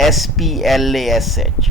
SPLASH।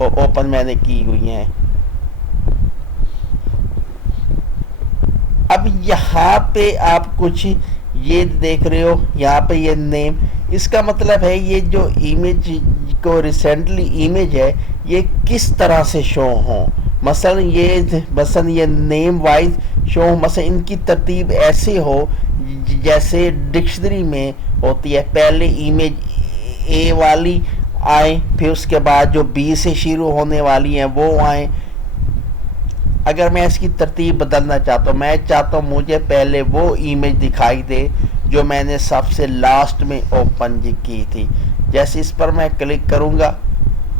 Open میں نے کی ہوئی ہیں. اب یہاں پہ آپ کچھ یہ دیکھ رہے ہو, یہاں پہ یہ نیم, اس کا مطلب ہے یہ جو ایمیج کو ریسنٹلی ایمیج ہے یہ کس طرح سے شو ہوں. مثلا یہ نیم وائز شو ہوں, مثلا ان کی ترتیب ایسے ہو جیسے ڈکشنری میں ہوتی ہے, پہلے ایمیج اے والی آئیں, پھر اس کے بعد جو بی سے شروع ہونے والی ہیں وہ آئیں. اگر میں اس کی ترتیب بدلنا چاہتا ہوں, میں چاہتا ہوں مجھے پہلے وہ ایمیج دکھائی دے جو میں نے سب سے لاسٹ میں اوپن کی تھی. جیسے اس پر میں کلک کروں گا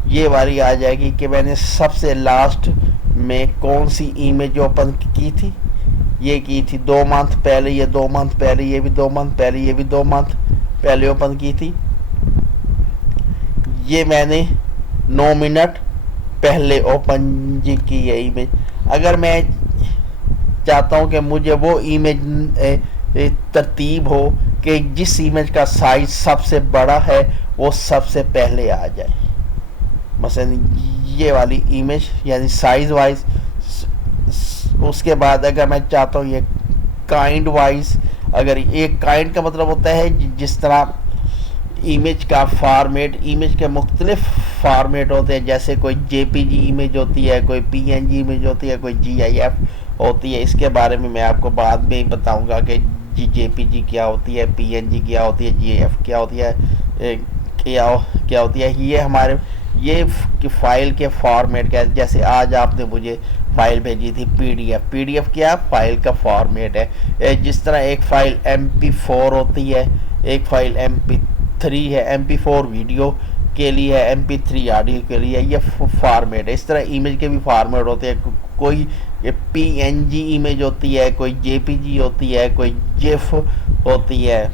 یہ والی آ جائے گی کہ میں نے سب سے لاسٹ میں کون سی ایمیج اوپن کی تھی. یہ کی تھی 2 منتھ پہلے, یہ 2 منتھ پہلے, یہ بھی 2 منتھ پہلے, یہ بھی 2 منتھ پہلے اوپن کی تھی. یہ میں نے 9 منٹ پہلے اوپن کی ہے ایمیج. اگر میں چاہتا ہوں کہ مجھے وہ ایمیج ترتیب ہو کہ جس ایمیج کا سائز سب سے بڑا ہے وہ سب سے پہلے آ جائے, مثلا یہ والی ایمیج یعنی سائز وائز. اس کے بعد اگر میں چاہتا ہوں یہ کائنڈ وائز, اگر ایک کائنڈ کا مطلب ہوتا ہے جس طرح ایمیج کا فارمیٹ, ایمیج کے مختلف فارمیٹ ہوتے ہیں, جیسے کوئی جے پی جی ایمیج ہوتی ہے, کوئی پی این جی ایمیج ہوتی ہے, کوئی جی آئی ایف ہوتی ہے. اس کے بارے میں میں آپ کو بعد میں ہی بتاؤں گا کہ جے پی جی کیا ہوتی ہے, پی این جی کیا ہوتی ہے, جی ایف کیا ہوتی ہے, کیا ہوتی ہے. یہ ہمارے یہ فائل کے فارمیٹ کیا ہے. جیسے آج آپ نے مجھے فائل بھیجی تھی P D F, P D F کیا فائل کا فارمیٹ ہے. جس طرح ایک فائل MP4 ہوتی ہے, ایک فائل MP3 ہے, MP4 ویڈیو کے لیے ہے, MP3 آڈیو کے لیے, یہ فارمیٹ ہے. اس طرح ایمیج کے بھی فارمیٹ ہوتے ہیں, کوئی پی این جی ایمیج ہوتی ہے, کوئی جے پی جی ہوتی ہے, کوئی جیف ہوتی ہے.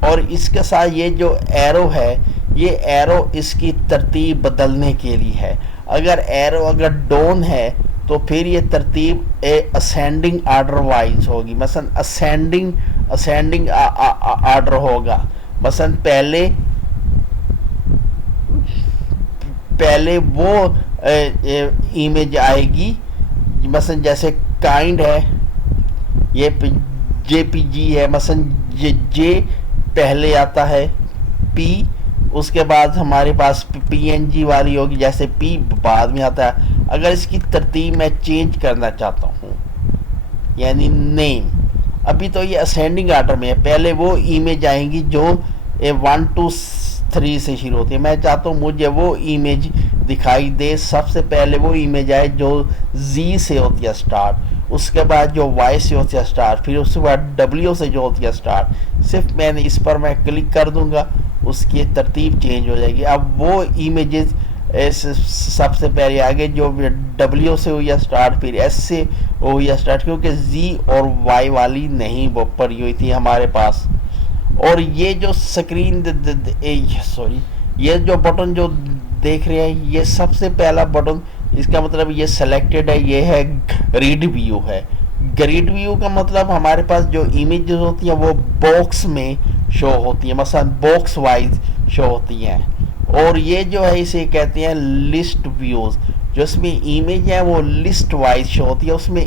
اور اس کے ساتھ یہ جو ایرو ہے, یہ ایرو اس کی ترتیب بدلنے کے لیے ہے. اگر ایرو اگر ڈاؤن ہے تو پھر یہ ترتیب اسینڈنگ آرڈر وائز ہوگی. مثلا اسینڈنگ آرڈر ہوگا. مثلا پہلے وہ ایمیج آئے گی, مثلا جیسے کائنڈ ہے, یہ جے پی جی ہے, مثلا جے پہلے آتا ہے, پی اس کے بعد ہمارے پاس پی این جی والی ہوگی, جیسے پی بعد میں آتا ہے. اگر اس کی ترتیب میں چینج کرنا چاہتا ہوں یعنی نیم, ابھی تو یہ اسینڈنگ آرڈر میں ہے, پہلے وہ ایمیج آئیں گی جو 1 2 3 سے شروع ہوتی ہے. میں چاہتا ہوں مجھے وہ ایمیج دکھائی دے, سب سے پہلے وہ ایمیج آئے جو زی سے ہوتی ہے اسٹارٹ, اس کے بعد جو وائی سے ہوتی ہے اسٹارٹ, پھر اس کے بعد ڈبلیو سے جو ہوتی ہے اسٹارٹ. صرف میں نے اس پر میں کلک کر دوں گا, اس کی ترتیب چینج ہو جائے گی. اب وہ ایمیجز سب سے پہلے آگے جو ڈبلیو سے ہوئی ہے اسٹارٹ, پھر ایس سے ہوئی ہے اسٹارٹ, کیونکہ زی اور وائی والی نہیں وہ پڑی ہوئی تھی ہمارے پاس. اور یہ جو سکرین سوری یہ جو بٹن جو دیکھ رہے ہیں, یہ سب سے پہلا بٹن, اس کا مطلب یہ سلیکٹڈ ہے, یہ ہے گریڈ ویو ہے. گریڈ ویو کا مطلب ہمارے پاس جو امیجز ہوتی ہیں وہ باکس میں شو ہوتی ہیں, مثلا باکس وائز شو ہوتی ہیں. اور یہ جو ہے اسے کہتے ہیں لسٹ ویوز, جو اس میں ایمیج ہے وہ لسٹ وائز شو ہوتی ہے. اس میں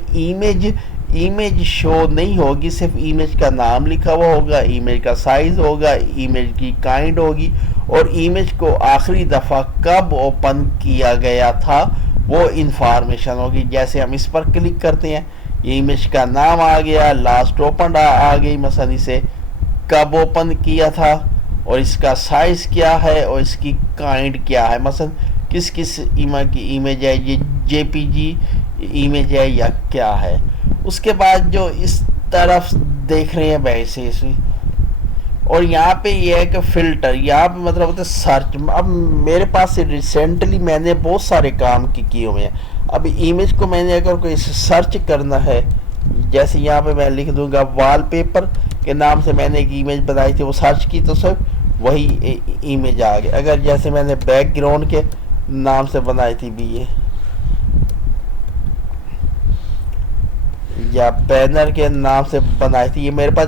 ایمیج شو نہیں ہوگی, صرف ایمیج کا نام لکھا ہوا ہوگا, ایمیج کا سائز ہوگا, ایمیج کی کائنڈ ہوگی, اور ایمیج کو آخری دفعہ کب اوپن کیا گیا تھا وہ انفارمیشن ہوگی. جیسے ہم اس پر کلک کرتے ہیں, ایمیج کا نام آ گیا, لاسٹ اوپن آ گئی, مثلا اسے کب اوپن کیا تھا, اور اس کا سائز کیا ہے, اور اس کی کائنڈ کیا ہے, مثلا کس ایمیج ہے, یہ جے پی جی ایمیج ہے یا کیا ہے. اس کے بعد جو اس طرف دیکھ رہے ہیں ویسے, اور یہاں پہ یہ ہے کہ فلٹر, یہاں پہ مطلب ہوتا ہے سرچ. اب میرے پاس ریسنٹلی میں نے بہت سارے کام کیے ہوئے ہیں. اب ایمیج کو میں نے اگر کوئی سرچ کرنا ہے, جیسے یہاں پہ میں لکھ دوں گا وال پیپر کے نام سے میں نے ایک ایمیج بنائی تھی, وہ سرچ کی تو سب وہی ایمیج آ گئی. اگر جیسے میں نے بیک گراؤنڈ کے نام سے بنائی تھی بھی یہ, یا بینر کے نام سے بنائی تھی, یہ میرے پاس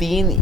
3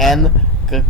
N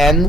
N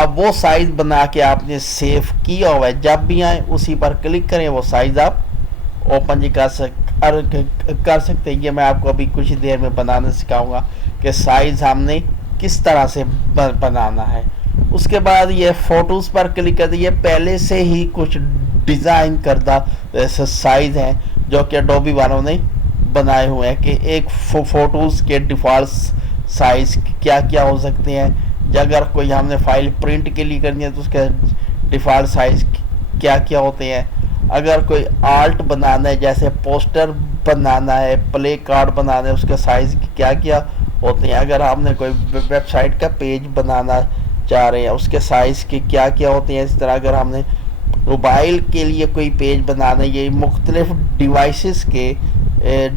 اب وہ سائز بنا کے آپ نے سیو کیا ہوا ہے، جب بھی آئیں اسی پر کلک کریں، وہ سائز آپ اوپن جی کر سکتے ہیں۔ یہ میں آپ کو ابھی کچھ دیر میں بنانا سکھاؤں گا کہ سائز ہم نے کس طرح سے بنانا ہے۔ اس کے بعد یہ فوٹوز پر کلک کر دیں، یہ پہلے سے ہی کچھ ڈیزائن کردہ سائز ہیں جو کہ اڈوبی والوں نے بنائے ہوئے ہیں کہ ایک فوٹوز کے ڈیفالٹ سائز کیا کیا ہو سکتے ہیں۔ اگر کوئی ہم نے فائل پرنٹ کے لیے کرنی ہے تو اس کے ڈیفالٹ سائز کیا کیا ہوتے ہیں۔ اگر کوئی آرٹ بنانا ہے، جیسے پوسٹر بنانا ہے، پلے کارڈ بنانا ہے، اس کے سائز کیا کیا ہوتے ہیں۔ اگر ہم نے کوئی ویب سائٹ کا پیج بنانا چاہ رہے ہیں، اس کے سائز کے کیا کیا ہوتے ہیں۔ اس طرح اگر ہم نے موبائل کے لیے کوئی پیج بنانا ہے، یہ مختلف ڈیوائسز کے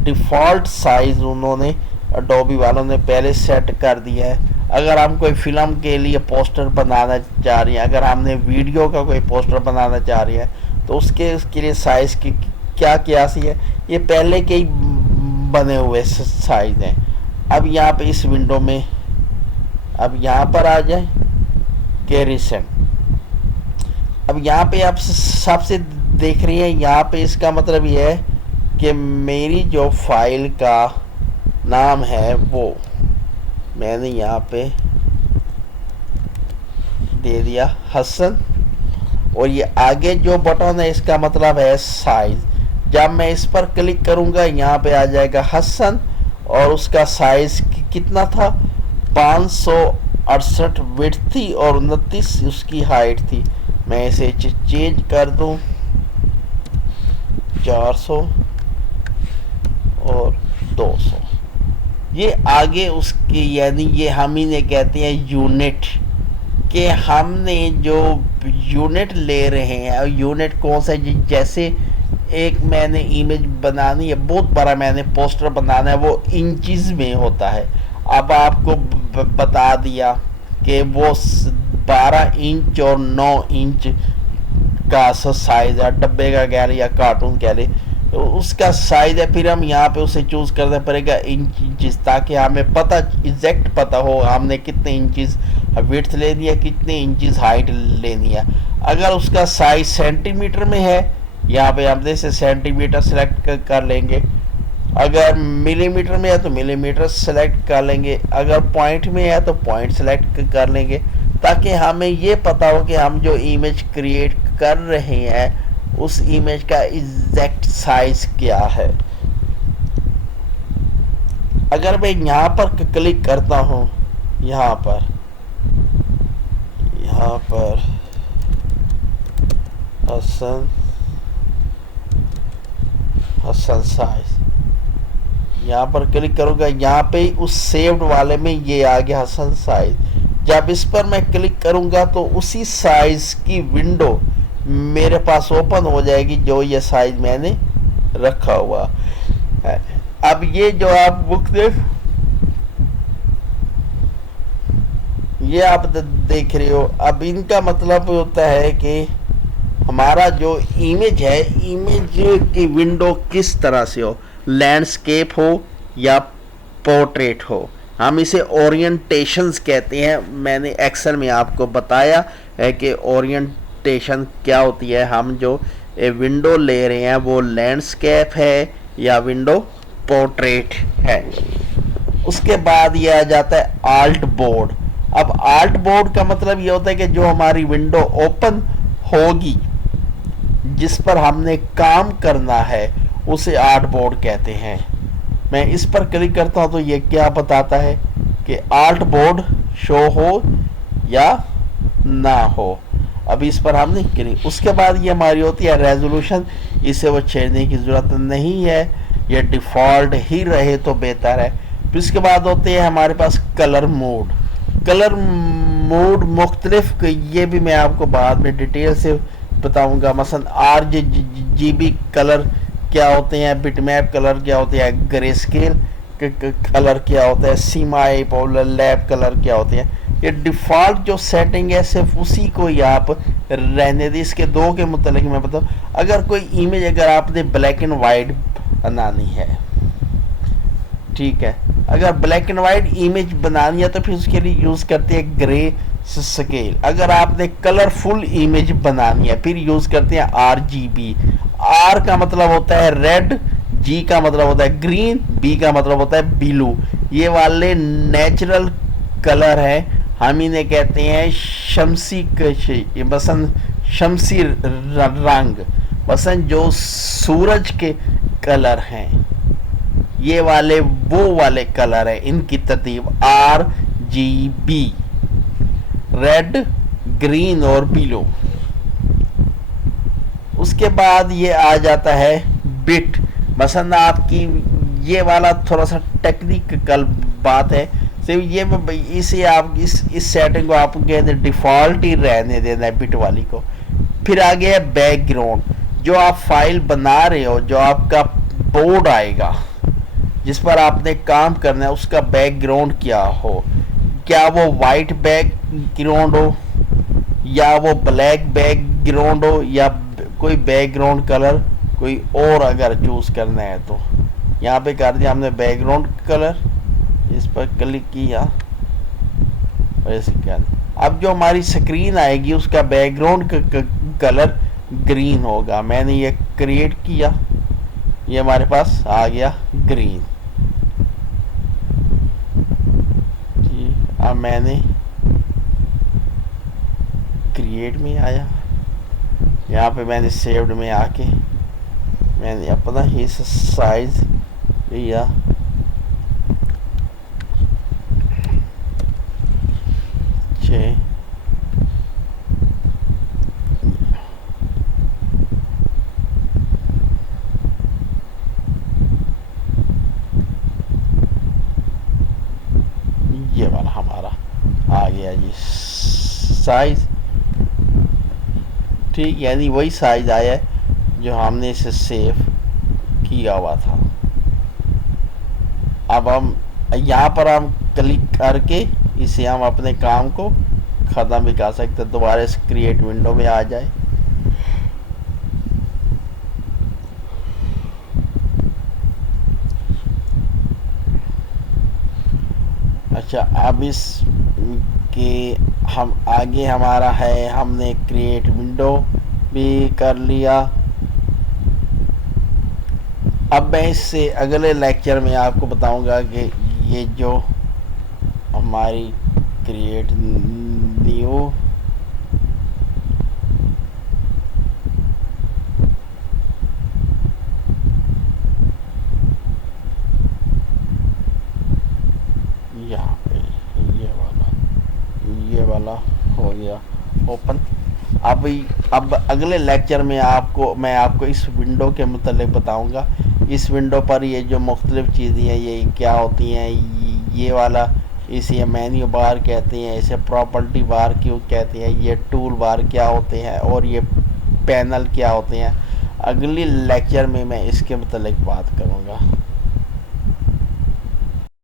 ڈیفالٹ سائز انہوں نے اڈوبی والوں نے پہلے سیٹ کر دیا ہے۔ اگر ہم کوئی فلم کے لیے پوسٹر بنانا چاہ رہے ہیں، اگر ہم نے ویڈیو کا کوئی پوسٹر بنانا چاہ رہے ہیں تو اس کے لیے سائز کی کیا قیاسی ہے، یہ پہلے کے ہی بنے ہوئے سائز ہیں۔ اب یہاں پہ اس ونڈو میں اب یہاں پر آ جائیں کہ ریسنٹ، اب یہاں پہ آپ سب سے دیکھ رہی ہیں، یہاں پہ اس کا مطلب یہ ہے کہ میری جو فائل کا نام ہے وہ میں نے یہاں پہ دے دیا حسن، اور یہ آگے جو بٹن ہے اس کا مطلب ہے سائز۔ جب میں اس پر کلک کروں گا یہاں پہ آ جائے گا حسن، اور اس کا سائز کتنا تھا، 568 وڈتھ تھی اور 29 اس کی ہائٹ تھی۔ میں اسے چینج کر دوں 400 اور 200۔ یہ آگے اس کی یعنی یہ ہم ہی نے کہتے ہیں یونٹ، کہ ہم نے جو یونٹ لے رہے ہیں، اور یونٹ کون سا، جیسے ایک میں نے ایمیج بنانی ہے، بہت بڑا میں نے پوسٹر بنانا ہے، وہ انچز میں ہوتا ہے۔ اب آپ کو بتا دیا کہ وہ 12 انچ اور 9 انچ کا سائز ہے، ڈبے کا کہہ لیں یا کارٹون کہہ لیں، تو اس کا سائز ہے۔ پھر ہم یہاں پہ اسے چوز کرنا پڑے گا انچز، تاکہ ہمیں پتہ ایگزیکٹ پتہ ہو ہم نے کتنے انچز وڈتھ لینی ہے، کتنے انچز ہائٹ لینی ہے۔ اگر اس کا سائز سینٹی میٹر میں ہے، یہاں پہ ہم جیسے سینٹی میٹر سلیکٹ کر لیں گے۔ اگر ملی میٹر میں ہے تو ملی میٹر سلیکٹ کر لیں گے۔ اگر پوائنٹ میں ہے تو پوائنٹ سلیکٹ کر لیں گے، تاکہ ہمیں یہ پتہ ہو کہ ہم جو امیج کریٹ کر رہے ہیں اس امیج کا ایگزیکٹ سائز کیا ہے۔ اگر میں یہاں پر کلک کرتا ہوں، یہاں پر حسن سائز، یہاں پر کلک کروں گا، یہاں پہ اس سیوڈ والے میں یہ آ گیا حسن سائز۔ جب اس پر میں کلک کروں گا تو اسی سائز کی ونڈو میرے پاس اوپن ہو جائے گی جو یہ سائز میں نے رکھا ہوا ہے۔ اب یہ جو آپ مختلف یہ آپ دیکھ رہے ہو، اب ان کا مطلب ہوتا ہے کہ ہمارا جو امیج ہے، امیج کی ونڈو کس طرح سے ہو، لینڈسکیپ ہو یا پورٹریٹ ہو۔ ہم اسے اورینٹیشنز کہتے ہیں۔ میں نے ایکسل میں آپ کو بتایا ہے کہ اورینٹیشن کیا ہوتی ہے۔ ہم جو ونڈو لے رہے ہیں وہ لینڈسکیپ ہے یا ونڈو پورٹریٹ ہے۔ اس کے بعد یہ آ جاتا ہے آلٹ بورڈ۔ اب آلٹ بورڈ کا مطلب یہ ہوتا ہے کہ جو ہماری ونڈو اوپن ہوگی، جس پر ہم نے کام کرنا ہے، اسے آلٹ بورڈ کہتے ہیں۔ میں اس پر کلک کرتا ہوں تو یہ کیا بتاتا ہے کہ آلٹ بورڈ شو ہو یا نہ ہو۔ اب اس پر ہم نہیں کلک، اس کے بعد یہ ہماری ہوتی ہے ریزولوشن۔ اسے وہ چھیڑنے کی ضرورت نہیں ہے، یہ ڈیفالٹ ہی رہے تو بہتر ہے۔ پھر اس کے بعد ہوتے ہیں ہمارے پاس کلر موڈ۔ کلر موڈ مختلف، یہ بھی میں آپ کو بعد میں ڈیٹیل سے بتاؤں گا۔ مثلا RGB کلر کیا ہوتے ہیں، بٹ میپ کلر کیا ہوتے ہیں، گرے اسکیل کلر کیا ہوتا ہے، سیمائی پولر لیب کلر کیا ہوتے ہیں۔ یہ ڈیفالٹ جو سیٹنگ ہے صرف اسی کو ہی آپ رہنے دیں۔ اس کے دو کے متعلق میں بتاؤں، اگر کوئی ایمیج اگر آپ نے بلیک اینڈ وائٹ بنانی ہے، ٹھیک ہے، اگر بلیک اینڈ وائٹ امیج بنانی ہے تو پھر اس کے لیے یوز کرتے ہیں گرے اسکیل. اگر آپ نے کلرفل امیج بنانی ہے پھر یوز کرتے ہیں RGB. آر کا مطلب ہوتا ہے ریڈ, جی کا مطلب ہوتا ہے گرین, بی کا مطلب ہوتا ہے بلو. یہ والے نیچرل کلر ہے, ہم انہیں کہتے ہیں شمسی مثلا شمسی رنگ, مثلا جو سورج کے کلر ہیں, یہ والے وہ والے کلر ہیں. ان کی ترتیب RGB, ریڈ, گرین اور بلو. اس کے بعد یہ آ جاتا ہے بٹ. مثلا آپ کی یہ والا تھوڑا سا ٹیکنیکل بات ہے, صرف یہ اسے آپ اس سیٹنگ کو آپ کہتے ہیں ڈیفالٹ ہی رہنے دینا ہے بٹ والی کو. پھر آگے ہے بیک گراؤنڈ. جو آپ فائل بنا رہے ہو, جو آپ کا بورڈ آئے گا جس پر آپ نے کام کرنا ہے, اس کا بیک گراؤنڈ کیا ہو, کیا وہ وائٹ بیک گراؤنڈ ہو یا وہ بلیک بیک گراؤنڈ ہو یا کوئی بیک گراؤنڈ کلر کوئی اور اگر چوز کرنا ہے تو. یہاں پہ کر دیا ہم نے بیک گراؤنڈ کلر, اس پر کلک کیا, ویسے کیا. اب جو ہماری سکرین آئے گی اس کا بیک گراؤنڈ کلر گرین ہوگا. میں نے یہ کریٹ کیا, یہ ہمارے پاس آ گیا گرین. اب میں نے کریٹ میں آیا, یہاں پہ میں نے سیوڈ میں آ کے میں نے اپنا ہی سائز لیا, یہ والا ہمارا آ گیا جی سائز. ٹھیک, یعنی وہی سائز آیا ہے جو ہم نے اسے سیو کیا ہوا تھا. اب ہم یہاں پر ہم کلک کر کے اسے ہم اپنے کام کو ختم بھی کر سکتے. دوبارہ اس کریٹ ونڈو میں آ جائے. اچھا, اب اس کے ہم آگے ہمارا ہے, ہم نے کریٹ ونڈو بھی کر لیا. اب میں اس سے اگلے لیکچر میں آپ کو بتاؤں گا کہ یہ جو ہماری کریٹ نیو یہاں پہ یہ والا ہو گیا اوپن. اب اگلے لیکچر میں میں آپ کو اس ونڈو کے متعلق بتاؤں گا. اس ونڈو پر یہ جو مختلف چیزیں ہیں یہ کیا ہوتی ہیں. یہ والا اسے مینیو بار کہتے ہیں, اسے پراپرٹی بار کیوں کہتے ہیں, یہ ٹول بار کیا ہوتے ہیں اور یہ پینل کیا ہوتے ہیں. اگلی لیکچر میں اس کے متعلق بات کروں گا.